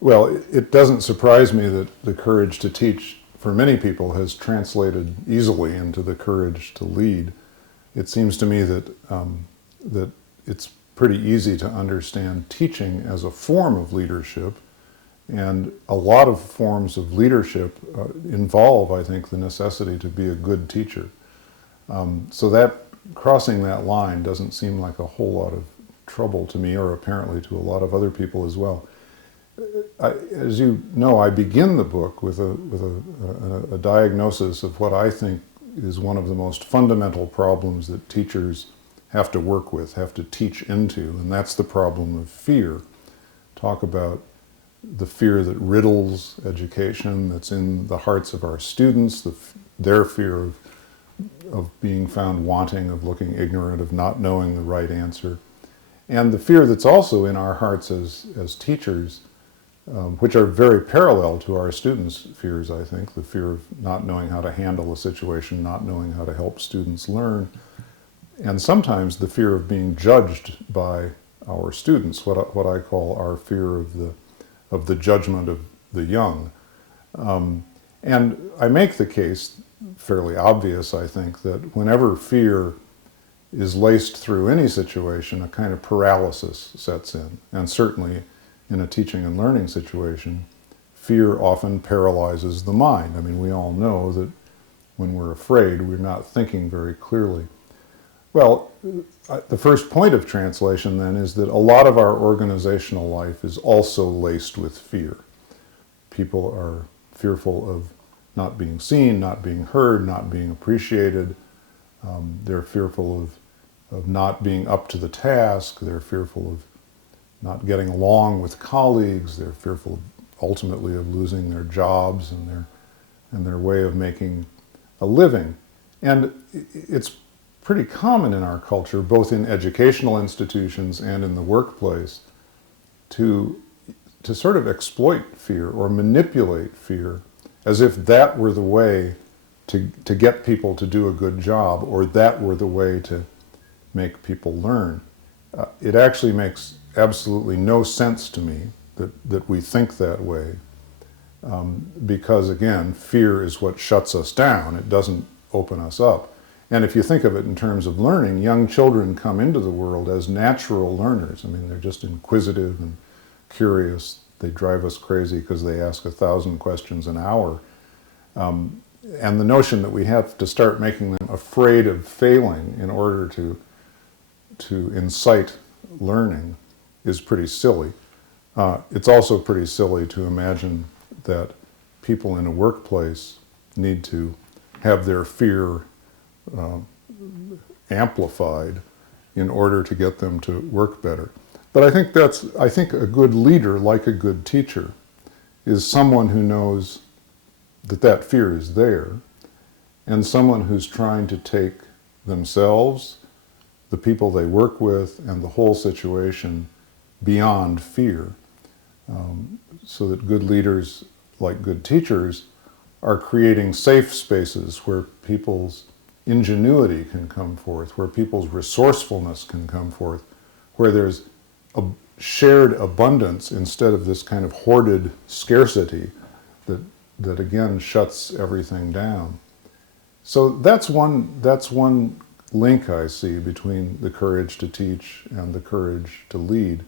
Well, it doesn't surprise me that the courage to teach for many people has translated easily into the courage to lead. It seems to me that it's pretty easy to understand teaching as a form of leadership, and a lot of forms of leadership involve, I think, the necessity to be a good teacher. So that crossing that line doesn't seem like a whole lot of trouble to me, or apparently to a lot of other people as well. As you know, I begin the book with a diagnosis of what I think is one of the most fundamental problems that teachers have to work with, have to teach into, and that's the problem of fear. Talk about the fear that riddles education, that's in the hearts of our students, their fear of being found wanting, of looking ignorant, of not knowing the right answer, and the fear that's also in our hearts as teachers, which are very parallel to our students' fears, I think. The fear of not knowing how to handle a situation, not knowing how to help students learn, and sometimes the fear of being judged by our students, what I call our fear of the judgment of the young. And I make the case, fairly obvious, I think, that whenever fear is laced through any situation, a kind of paralysis sets in. And certainly in a teaching and learning situation, fear often paralyzes the mind. I mean, we all know that when we're afraid, we're not thinking very clearly. Well, the first point of translation then is that a lot of our organizational life is also laced with fear. People are fearful of not being seen, not being heard, not being appreciated. They're fearful of not being up to the task. They're fearful of not getting along with colleagues. They're fearful ultimately of losing their jobs and their way of making a living. And it's pretty common in our culture, both in educational institutions and in the workplace, to sort of exploit fear or manipulate fear as if that were the way to get people to do a good job, or that were the way to make people learn. It actually makes absolutely no sense to me that we think that way, because again, fear is what shuts us down. It doesn't open us up. And if you think of it in terms of learning, young children come into the world as natural learners. I mean, they're just inquisitive and curious. They drive us crazy because they ask 1,000 questions an hour. And the notion that we have to start making them afraid of failing in order to incite learning is pretty silly. It's also pretty silly to imagine that people in a workplace need to have their fear amplified in order to get them to work better. But I think a good leader, like a good teacher, is someone who knows that fear is there, and someone who's trying to take themselves, the people they work with, and the whole situation beyond fear, so that good leaders, like good teachers, are creating safe spaces where people's ingenuity can come forth, where people's resourcefulness can come forth, where there's a shared abundance instead of this kind of hoarded scarcity that again shuts everything down. So that's one link I see between the courage to teach and the courage to lead.